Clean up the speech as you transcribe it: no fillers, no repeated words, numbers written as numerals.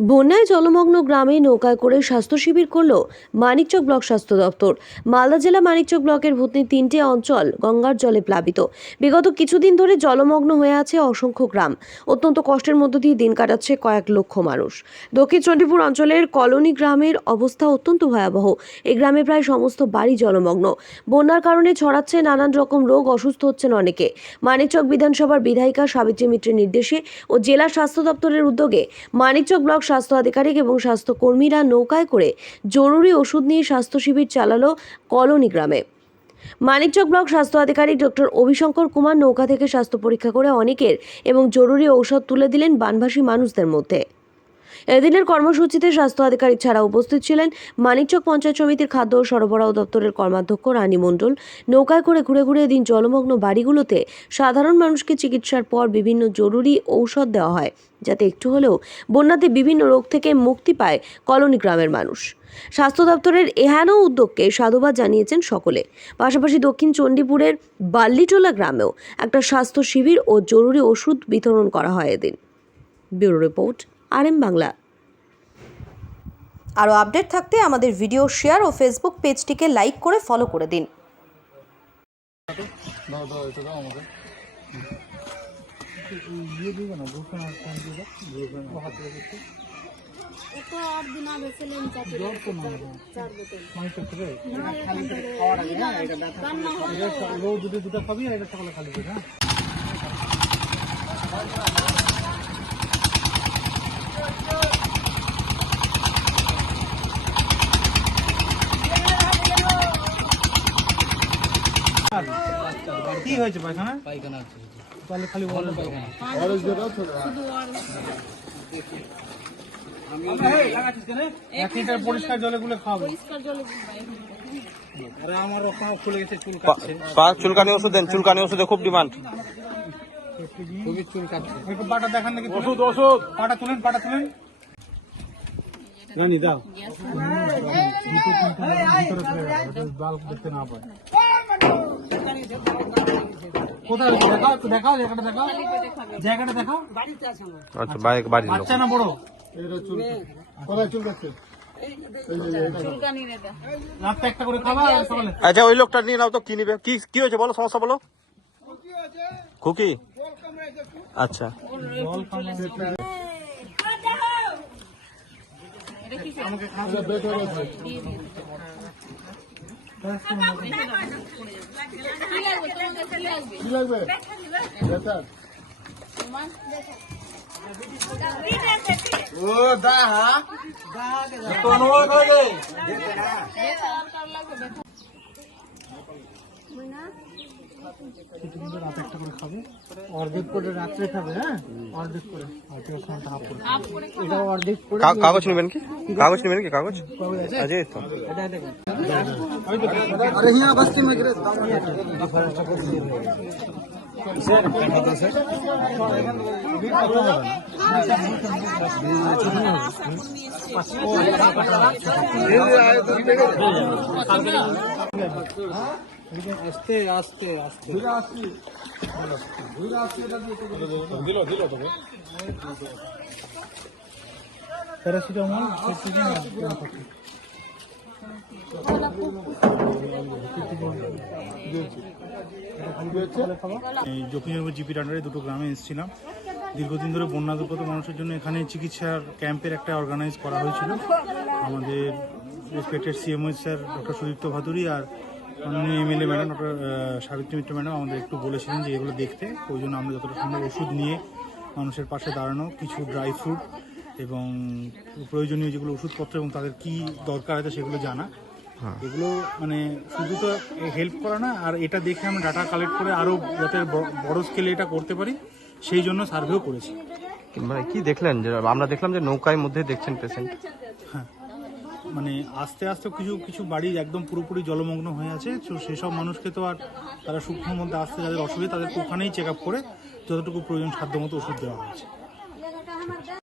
বন্যায় জলমগ্ন গ্রামে নৌকায় করে স্বাস্থ্য শিবির করল মানিকচক ব্লক স্বাস্থ্য দপ্তর। মালদা জেলা মানিকচক ব্লকের ভূতনি 3টে অঞ্চল গঙ্গার জলে প্লাবিত। বিগত কিছুদিন ধরে জলমগ্ন হয়ে আছে অসংখ্য গ্রাম। অত্যন্ত কষ্টের মধ্য দিয়ে দিন কাটাচ্ছে কয়েক লক্ষ মানুষ। দক্ষিণ চণ্ডীপুর অঞ্চলের কলোনি গ্রামের অবস্থা অত্যন্ত ভয়াবহ। এই গ্রামে প্রায় সমস্ত বাড়ি জলমগ্ন। বন্যার কারণে ছড়াচ্ছে নানান রকম রোগ, অসুস্থ হচ্ছেন অনেকে। মানিকচক বিধানসভার বিধায়িকা সাবিত্রী মিত্রের নির্দেশে ও জেলা স্বাস্থ্য দপ্তরের উদ্যোগে মানিকচক ব্লক স্বাস্থ্য আধিকারিক এবং স্বাস্থ্যকর্মীরা নৌকায় করে জরুরি ওষুধ নিয়ে স্বাস্থ্য শিবির চালালো কলোনি গ্রামে। মানিকচক ব্লক স্বাস্থ্য আধিকারিক ডক্টর অভিশঙ্কর কুমার নৌকা থেকে স্বাস্থ্য পরীক্ষা করে অনেকের এবং জরুরি ঔষধ তুলে দিলেন বানভাসী মানুষদের মধ্যে। এদিনের কর্মসূচিতে স্বাস্থ্য আধিকারিক ছাড়া উপস্থিত ছিলেন মানিকচক পঞ্চায়েত সমিতির খাদ্য ও সরবরাহ দপ্তরের কর্মাধ্যক্ষ রানী মণ্ডল। নৌকায় করে ঘুরে ঘুরে এদিন জলমগ্ন বাড়িগুলোতে সাধারণ মানুষকে চিকিৎসার পর বিভিন্ন জরুরি ঔষধ দেওয়া হয়, যাতে একটু হলেও বন্যাতে বিভিন্ন রোগ থেকে মুক্তি পায় কলোনি গ্রামের মানুষ। স্বাস্থ্য দপ্তরের এহেন উদ্যোগকে সাধুবাদ জানিয়েছেন সকলে। পাশাপাশি দক্ষিণ চণ্ডীপুরের বাল্লিটোলা গ্রামেও একটা স্বাস্থ্য শিবির ও জরুরি ওষুধ বিতরণ করা হয় এদিন। Bureau report, RM Bangla. আরও আপডেট থাকতে আমাদের ভিডিও শেয়ার ও ফেসবুক পেজটিকে লাইক করে ফলো করে দিন। কি হয়েছে? পায়খানা পায়খানা তাহলে খালি বলেন পায়খানা অরেঞ্জ যেটা শুধু আমি লাগাচ্ছিস কেন? 1 লিটার পরিষ্কার জলে গুলো খাও। পরিষ্কার জলে আরে আমার ওখানে ফুলে গেছে, চুল কাটছে। চুলকানি ওষুধ দেন, চুলকানি ওষুধে খুব ডিমান্ড। খুবই চুল কাটছে। একটু পাটা দেখান নাকি? ওষুধ ওষুধ পাটা তুলেন, পাটা তুলেন। রানী দাও। বাল্ব দেখতে না পায়। কোথায় দেখাও, একটু দেখাও, জায়গাটা দেখাও, জায়গাটা দেখাও। বাড়িতে আছে আমার। আচ্ছা, বাড়ির লোক। বাচ্চা না বড়? এর চুল কোথায় চুল কাটছে? রাতটা একটা করে খাবা সকালে। আচ্ছা, ওই লোকটা নিয়ে নাও তো। কি নিবে? কি হয়েছে বলো, সমস্যা বলো। খুকি? আচ্ছা, আমাকে খাওয়া বেট হয়ে গেছে। কি লাগবে? ও দাহা তো নয় খাবে দেখে না রাত একটা করে খাবে, অর্ধেক করে রাত্রে খাবে। হ্যাঁ, অর্ধেক করে হাফ করে এটা অর্ধেক করে। কাগজ নেবেন কি? কাগজ নেবেন কি? কাগজ আছে তো। अरे यहाँ बस्ती में गिरे আস্তে আস্তে আস্তে দিল তোকে প্যারাসিটামল। জকিনগর জিপির আন্ডারে দুটো গ্রামে এসেছিলাম। দীর্ঘদিন ধরে বন্যা দুর্গত মানুষের জন্য এখানে চিকিৎসার ক্যাম্পের একটা অর্গানাইজ করা হয়েছিল। আমাদের respected CMO sir doctor Sudipta Bhaduri আর মাননীয় MLA madam doctor Savitri Mitra madam আমাদের একটু বলেছিলেন যে এগুলো দেখতে। ওই জন্য আমরা যতটা সম্ভব ওষুধ নিয়ে মানুষের পাশে দাঁড়ানো, কিছু ড্রাই ফ্রুট এবং প্রয়োজনীয় যেগুলো ওষুধপত্র এবং তাদের কি দরকার আছে সেগুলো জানা। এগুলো মানে শুধু তো হেল্প করা না, আর এটা দেখে আমরা ডাটা কালেক্ট করে আরও যাতে বড় স্কেলে এটা করতে পারি সেই জন্য সার্ভেও করেছি। মানে কি দেখলেন? যে আমরা দেখলাম যে নৌকার মধ্যে দেখছেন পেশেন্ট। হ্যাঁ, মানে আস্তে আস্তে কিছু কিছু বাড়ি একদম পুরোপুরি জলমগ্ন হয়ে আছে। তো সেসব মানুষকে তো আর তারা সূক্ষ্ম মধ্যে আসতে যাদের অসুবিধা তাদেরকে ওখানেই চেক আপ করে যতটুকু প্রয়োজন সাধ্য মতো ওষুধ দেওয়া হয়েছে।